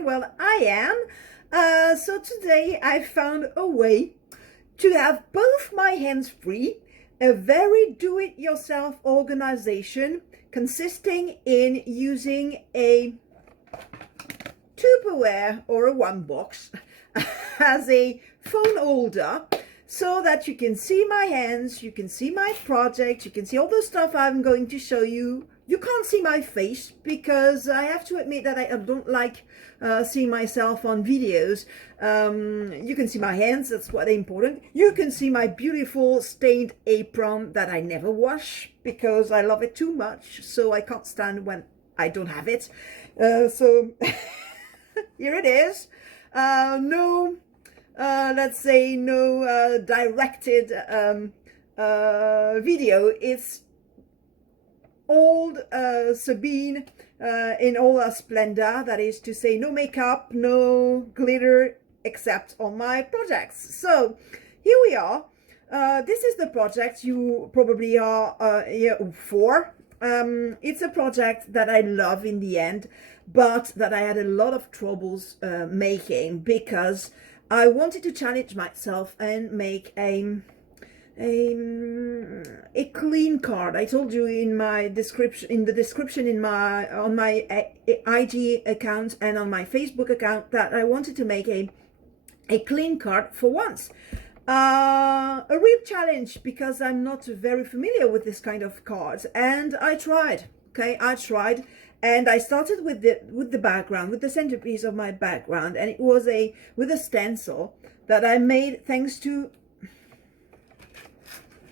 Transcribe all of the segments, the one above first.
fine? Well, I am. So today I found a way to have both my hands free, a very do-it-yourself organization consisting in using a Tupperware or a one box as a phone holder, so that you can see my hands, you can see my project, you can see all the stuff I'm going to show you. You can't see my face because I have to admit that I don't like seeing myself on videos. You can see my hands, that's what important. You can see my beautiful stained apron that I never wash because I love it too much, so I can't stand when I don't have it. So here it is. Let's say no directed video. It's old Sabine in all her splendor, that is to say no makeup, no glitter, except on my projects. So here we are. This is the project you probably are here for. It's a project that I love in the end, but that I had a lot of troubles making because I wanted to challenge myself and make a clean card. I told you in my description, on my IG account and on my Facebook account, that I wanted to make a clean card for once. A real challenge because I'm not very familiar with this kind of cards, and I tried. Okay, I tried. And I started with the background, with the centerpiece of my background, and it was with a stencil that I made thanks to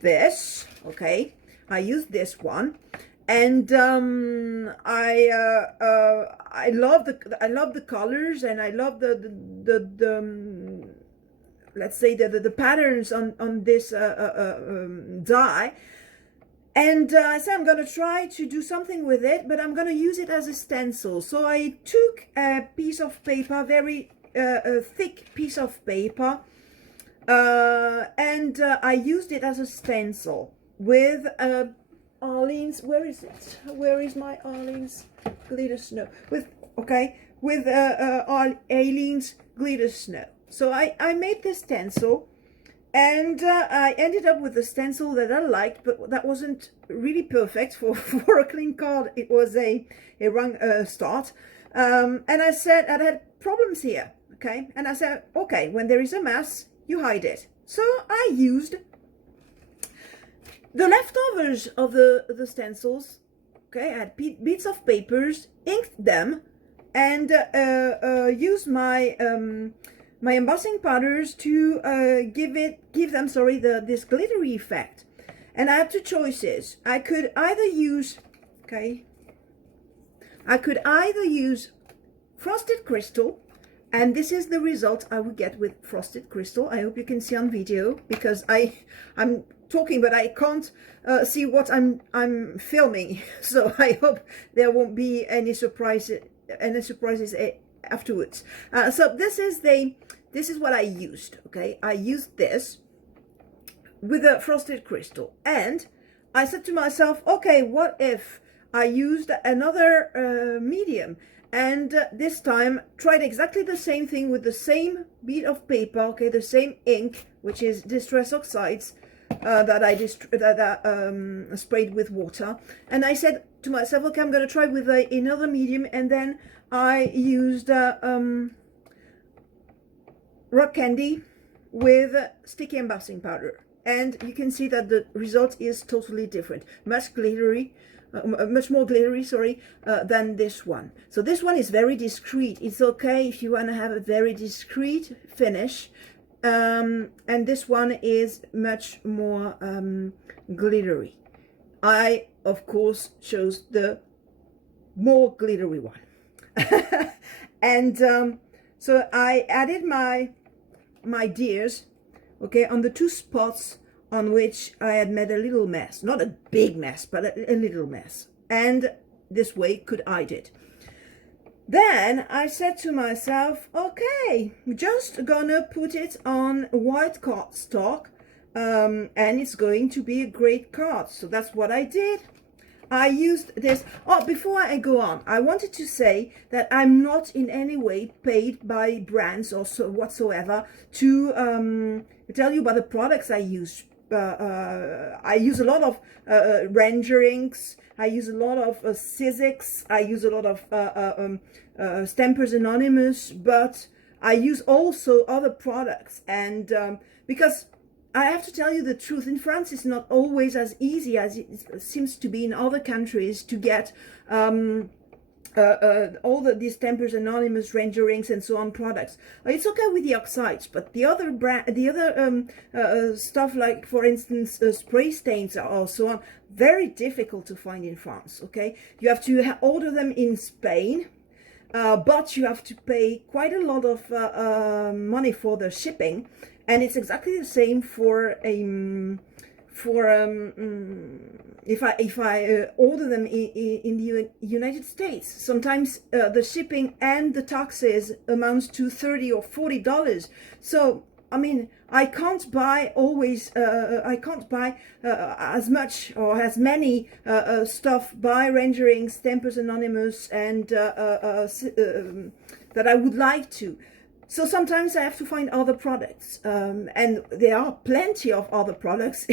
this. Okay, I used this one, and I love the colors, and I love the let's say the patterns on this die. And I said I'm going to try to do something with it, but I'm going to use it as a stencil. So I took a piece of paper, very thick piece of paper, and I used it as a stencil with Arlene's, where is it? Where is my Arlene's glitter snow? With Arlene's glitter snow. So I made this stencil. And I ended up with a stencil that I liked, but that wasn't really perfect for a clean card. It was a wrong start. And I said I had problems here, okay? And I said, okay, when there is a mess, you hide it. So I used the leftovers of the stencils, okay? I had bits of papers, inked them, and used my my embossing powders to give them this glittery effect. And I had two choices. I could either use frosted crystal, and this is the result I would get with frosted crystal. I hope you can see on video because I'm talking, but I can't see what I'm filming. So I hope there won't be any surprises afterwards. So this is what I used. Okay, I used this with a frosted crystal, and I said to myself, okay, what if I used another medium, and this time tried exactly the same thing with the same bead of paper, okay, the same ink, which is Distress Oxides, that I sprayed with water. And I said to myself, okay, I'm going to try with another medium, and then I used rock candy with sticky embossing powder, and you can see that the result is totally different, much more glittery, than this one. So this one is very discreet. It's okay if you want to have a very discreet finish, and this one is much more glittery. I of course chose the more glittery one. And so I added my dears, okay, on the two spots on which I had made a little mess, not a big mess, but a little mess, and this way could hide it. Then I said to myself, okay, we're just gonna put it on white cardstock, and it's going to be a great card. So that's what I did. I used this. Oh, before I go on, I wanted to say that I'm not in any way paid by brands or so whatsoever to tell you about the products I use. I use a lot of renderings. I use a lot of Sizzix. I use a lot of Stampers Anonymous, but I use also other products. And because I have to tell you the truth, in France it's not always as easy as it seems to be in other countries to get all these Stampers Anonymous renderings and so on products. It's okay with the oxides, but the other stuff, like for instance spray stains or so on, very difficult to find in France. Okay, you have to order them in Spain, but you have to pay quite a lot of money for the shipping, and it's exactly the same for if I order them in the United States. Sometimes the shipping and the taxes amounts to $30 or $40. So I mean, I can't buy always. I can't buy as much or as many stuff by rendering Stampers Anonymous and that I would like to. So sometimes I have to find other products, and there are plenty of other products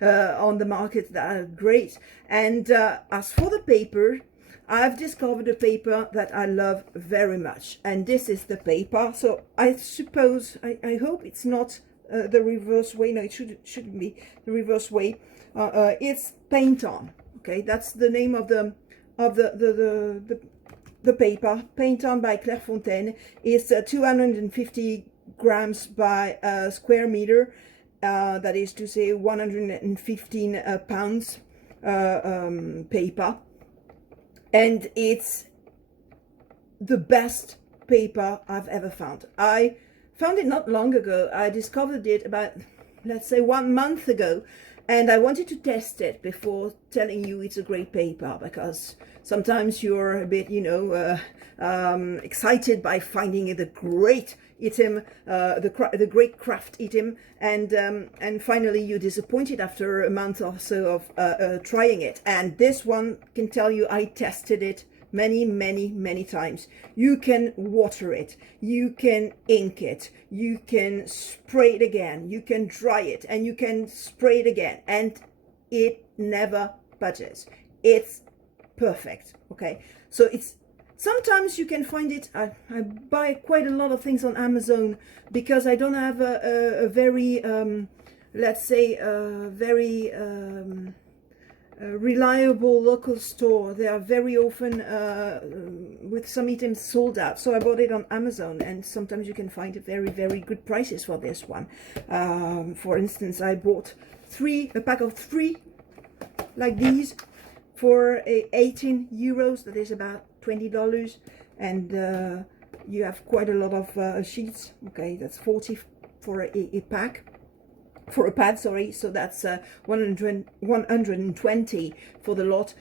on the market that are great. And as for the paper, I've discovered a paper that I love very much, and this is the paper. So I suppose, I hope it's not the reverse way. No, it shouldn't be the reverse way. It's Paint On. Okay, that's the name of the paper. Paint On by Clairefontaine is 250 grams by square meter. That is to say 115 pounds paper. And it's the best paper I've ever found. I found it not long ago. I discovered it about, let's say, 1 month ago. And I wanted to test it before telling you it's a great paper, because sometimes you're a bit, you know, excited by finding it a great item, the great craft item, and finally you're disappointed after a month or so of trying it. And this one, can tell you, I tested it many times. You can water it, you can ink it, you can spray it again, you can dry it, and you can spray it again, and it never budges. It's perfect. Okay, so it's, sometimes you can find it. I buy quite a lot of things on Amazon because I don't have a very let's say very reliable local store. They are very often with some items sold out, so I bought it on Amazon, and sometimes you can find very good prices for this one. For instance, I bought a pack of 3 like these for 18 euros. That is about $20, and you have quite a lot of sheets. Okay, that's 40 for a pack. For a pad, sorry, so that's 120 for the lot,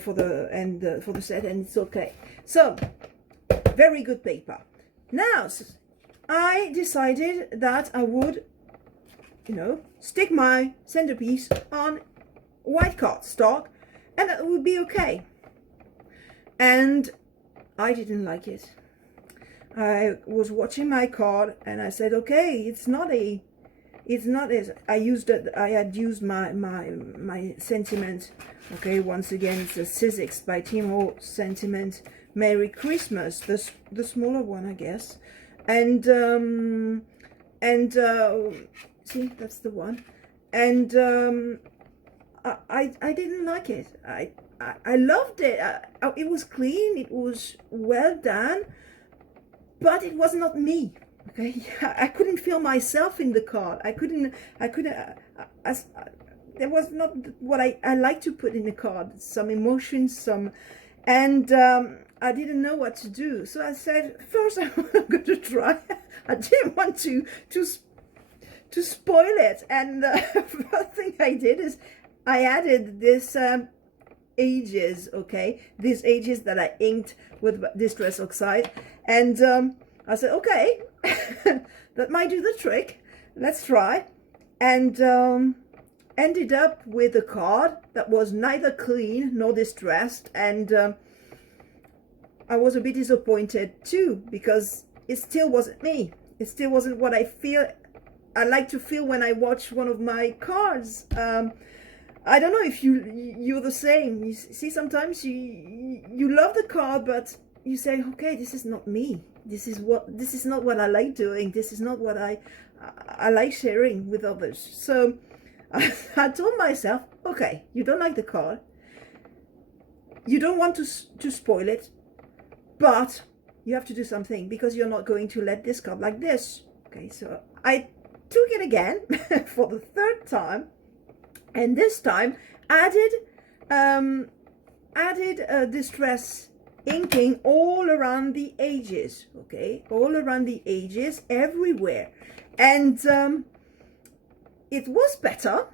for the set, and it's okay. So very good paper. Now I decided that I would, you know, stick my centerpiece on white cardstock, and that would be okay. And I didn't like it. I was watching my card, and I said, okay, it's not as I had used my sentiment. Okay, once again, it's a Sizzix by Tim Holtz sentiment, Merry Christmas, the smaller one, I guess. And see, that's the one. And I didn't like it. I loved it. It was clean, it was well done, but it was not me. Okay, I couldn't feel myself in the card. I couldn't, there was not what I like to put in the card, some emotions, and I didn't know what to do. So I said, first I'm going to try. I didn't want to spoil it. And the first thing I did is I added this edges, okay, these edges that I inked with Distress Oxide, and I said, okay, that might do the trick. Let's try. And ended up with a card that was neither clean nor distressed, and I was a bit disappointed too, because it still wasn't me. It still wasn't what I like to feel when I watch one of my cards. I don't know if you're the same. You see, sometimes you love the card, but you say, okay, this is not me. This is not what I like doing. This is not what I like sharing with others. So I told myself, okay, you don't like the card. You don't want to spoil it, but you have to do something, because you're not going to let this card like this. Okay, so I took it again for the third time, and this time added distress inking all around the edges. Okay, all around the edges, everywhere, and it was better,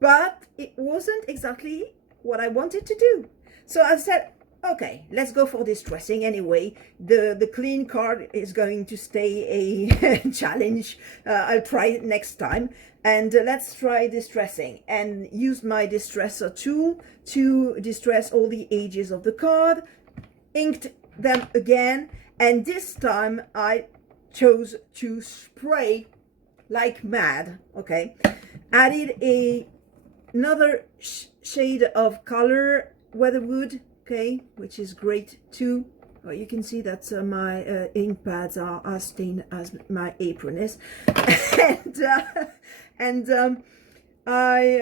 but it wasn't exactly what I wanted to do. So I said, okay, let's go for distressing anyway. The clean card is going to stay a challenge. I'll try it next time. And let's try distressing, and use my distresser tool to distress all the edges of the card, inked them again, and this time I chose to spray like mad. Okay, added another shade of color, Weatherwood, okay, which is great too. Oh, you can see that my ink pads are as stained as my apron is. and I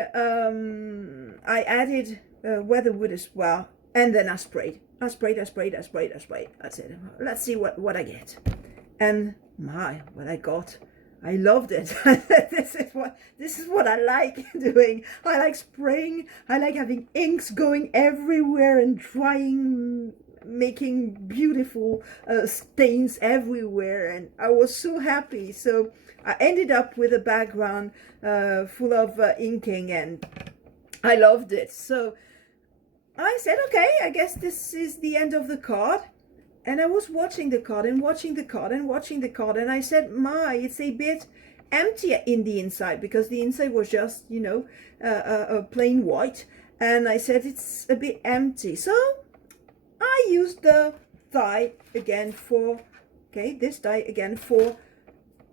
added Weatherwood as well, and then I sprayed. I said, let's see what I get. And what I got, I loved it. This is what I like doing. I like spraying. I like having inks going everywhere and making beautiful stains everywhere, and I was so happy. So I ended up with a background full of inking, and I loved it. So I said, okay, I guess this is the end of the card. And I was watching the card and watching the card and watching the card, and I said, it's a bit empty in the inside, because the inside was just, plain white. And I said, it's a bit empty. So I used the die again for, this die again for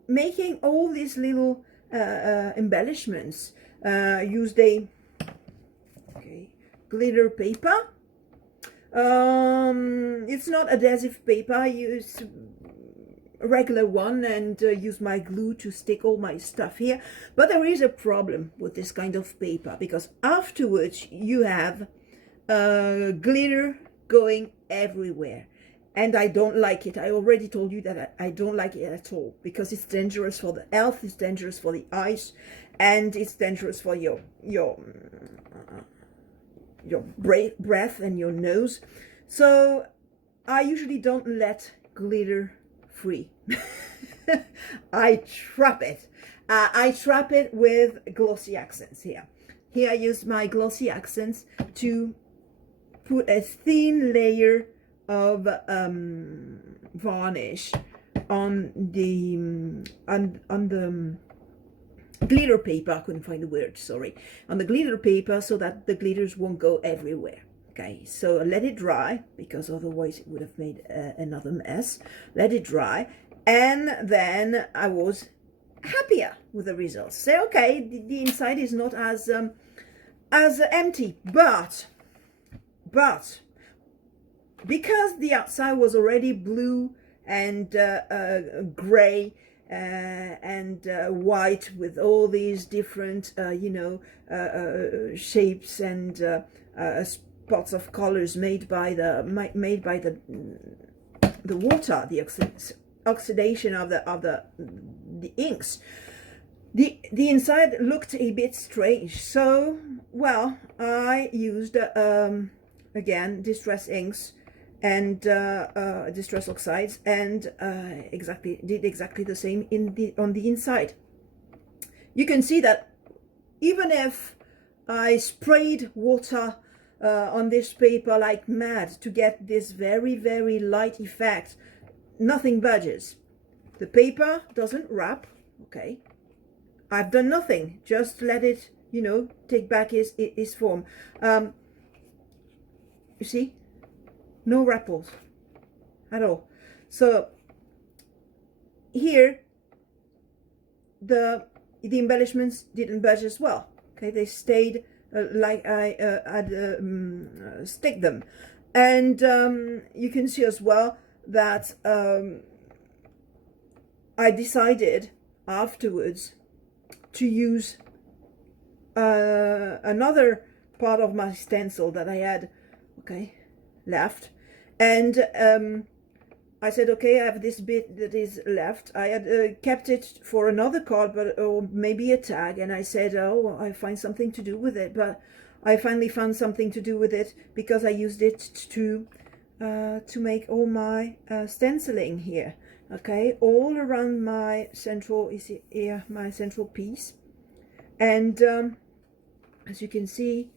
making all these little embellishments. Used a glitter paper. It's not adhesive paper. I use a regular one, and use my glue to stick all my stuff here. But there is a problem with this kind of paper, because afterwards you have glitter going everywhere, and I don't like it. I already told you that I don't like it at all, because it's dangerous for the health, it's dangerous for the eyes, and it's dangerous for your breath and your nose. So I usually don't let glitter free. I trap it. I trap it with glossy accents here. Here I use my glossy accents to put a thin layer of varnish on the glitter paper. I couldn't find the word, sorry. On the glitter paper, so that the glitters won't go everywhere. Okay, so let it dry, because otherwise it would have made another mess. Let it dry, and then I was happier with the results. Say, okay, the inside is not as empty, but because the outside was already blue and gray and white, with all these different shapes and spots of colors made by the water, the oxidation of the inks, the inside looked a bit strange. So, well, I used again distress inks and Distress Oxides, and did exactly the same on the inside. You can see that even if I sprayed water on this paper like mad to get this very, very light effect, nothing budges. The paper doesn't wrap. Okay, I've done nothing, just let it you know, take back his form. You see, no ripples at all. So here the embellishments didn't budge as well. Okay, they stayed like I had stick them. And you can see as well that I decided afterwards to use another part of my stencil that I had, okay, left. And I said, okay, I have this bit that is left. I had kept it for another card, but or maybe a tag, and I said, oh, I find something to do with it. But I finally found something to do with it because I used it to make all my stenciling here. Okay, all around my central, is here my central piece, and as you can see,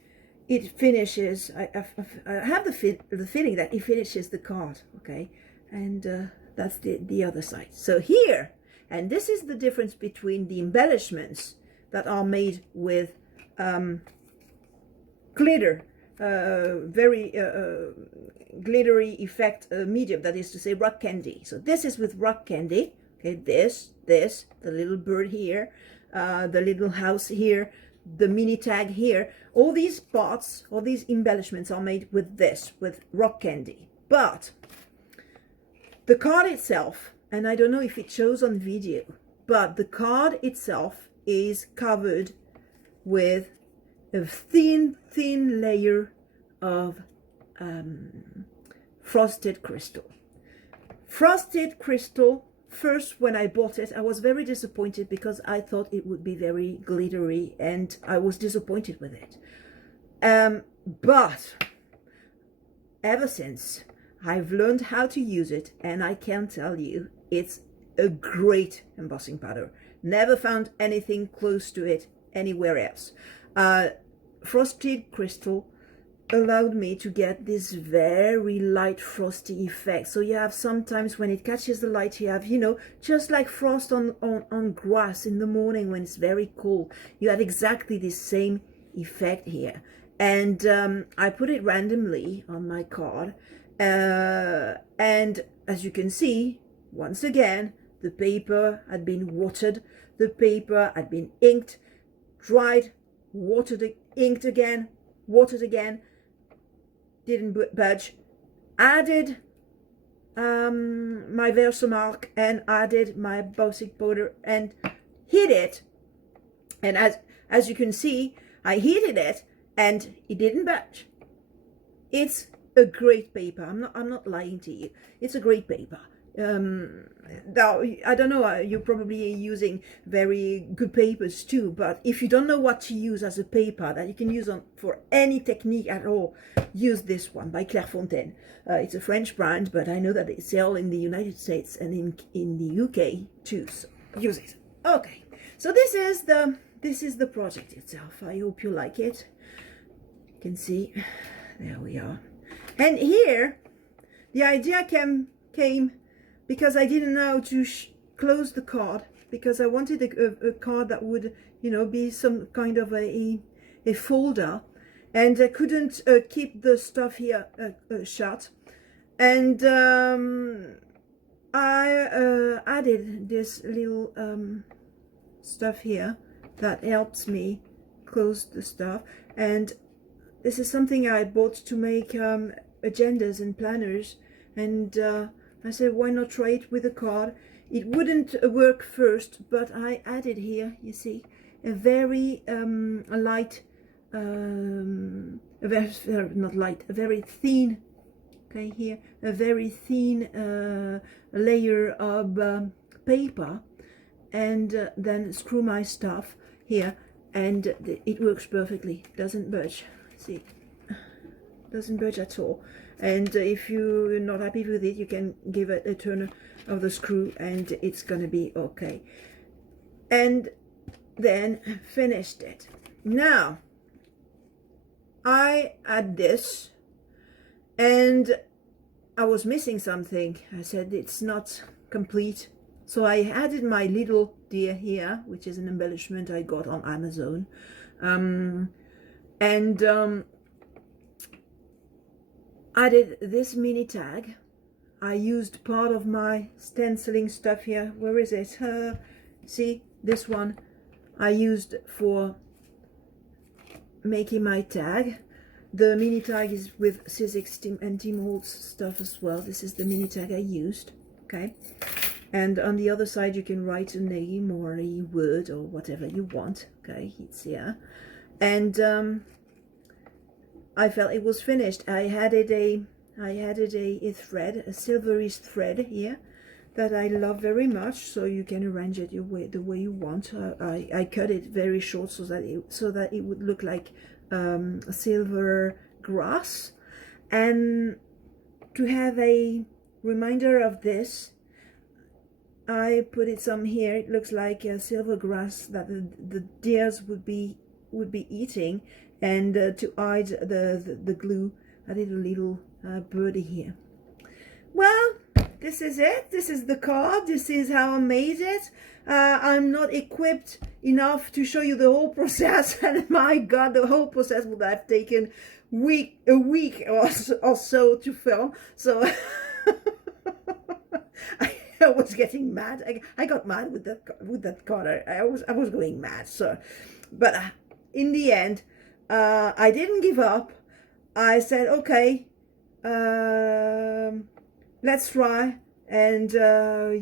it finishes. I have the feeling that it finishes the card. Okay, and that's the other side. So here, and this is the difference between the embellishments that are made with glitter, very glittery effect medium, that is to say rock candy. So this is with rock candy. Okay, this, the little bird here, the little house here, the mini tag here. All these parts, all these embellishments are made with this, with rock candy. But the card itself, and I don't know if it shows on video, but the card itself is covered with a thin layer of frosted crystal. Frosted crystal, first when I bought it, I was very disappointed because I thought it would be very glittery, and I was disappointed with it. But ever since, I've learned how to use it, and I can tell you, it's a great embossing powder. Never found anything close to it anywhere else. Frosted crystal allowed me to get this very light frosty effect. So you have sometimes when it catches the light, you have, you know, just like frost on grass in the morning when it's very cold. You have exactly the same effect here. And I put it randomly on my card. And as you can see, once again, the paper had been watered, the paper had been inked, dried, watered, inked again, watered again, didn't budge. Added my Versamark and added my embossing powder and hit it. And as you can see, I heated it and it didn't budge. It's a great paper. I'm not lying to you. It's a great paper. Now, I don't know, you're probably using very good papers too, but if you don't know what to use as a paper that you can use for any technique at all, use this one by Clairefontaine. It's a French brand, but I know that they sell in the United States and in the UK too, so use it. Okay, so this is the project itself. I hope you like it. You can see, there we are. And here, the idea came because I didn't know how to close the card, because I wanted a card that would, you know, be some kind of a folder, and I couldn't keep the stuff here shut. And I added this little stuff here that helps me close the stuff. And this is something I bought to make agendas and planners, and I said, why not try it with a card? It wouldn't work first, but I added here, you see, a very light, not light, a very thin, okay, here, a very thin layer of paper, and then screw my stuff here, and it works perfectly, doesn't budge, see, doesn't budge at all. And if you're not happy with it, you can give it a turn of the screw and it's gonna be okay. And then finished it. Now I had this and I was missing something. I said it's not complete, so I added my little deer here, which is an embellishment I got on Amazon. I did this mini tag. I used part of my stenciling stuff here. Where is it? See, this one I used for making my tag. The mini tag is with Sizzix and Tim Holtz stuff as well. This is the mini tag I used. Okay, and on the other side you can write a name or a word or whatever you want. Okay, it's here, and I felt it was finished. I added a thread, a silvery thread here that I love very much. So you can arrange it the way you want. I cut it very short so that it would look like silver grass, and to have a reminder of this, I put it some here. It looks like a silver grass that the deers would be eating, and to hide the glue, I did a little birdie here. Well, this is it. This is the card. This is how I made it. I'm not equipped enough to show you the whole process, and my God, the whole process would have taken a week or so to film. So I was getting mad. I got mad with that card. I was going mad. So, but in the end, I didn't give up. I said, okay, let's try, and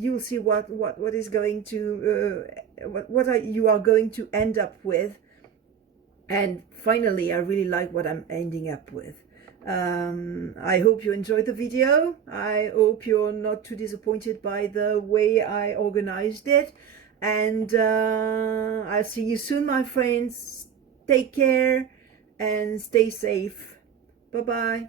you'll see what is going to you are going to end up with. And finally, I really like what I'm ending up with. I hope you enjoyed the video. I hope you're not too disappointed by the way I organized it, and I'll see you soon, my friends. Take care and stay safe. Bye bye.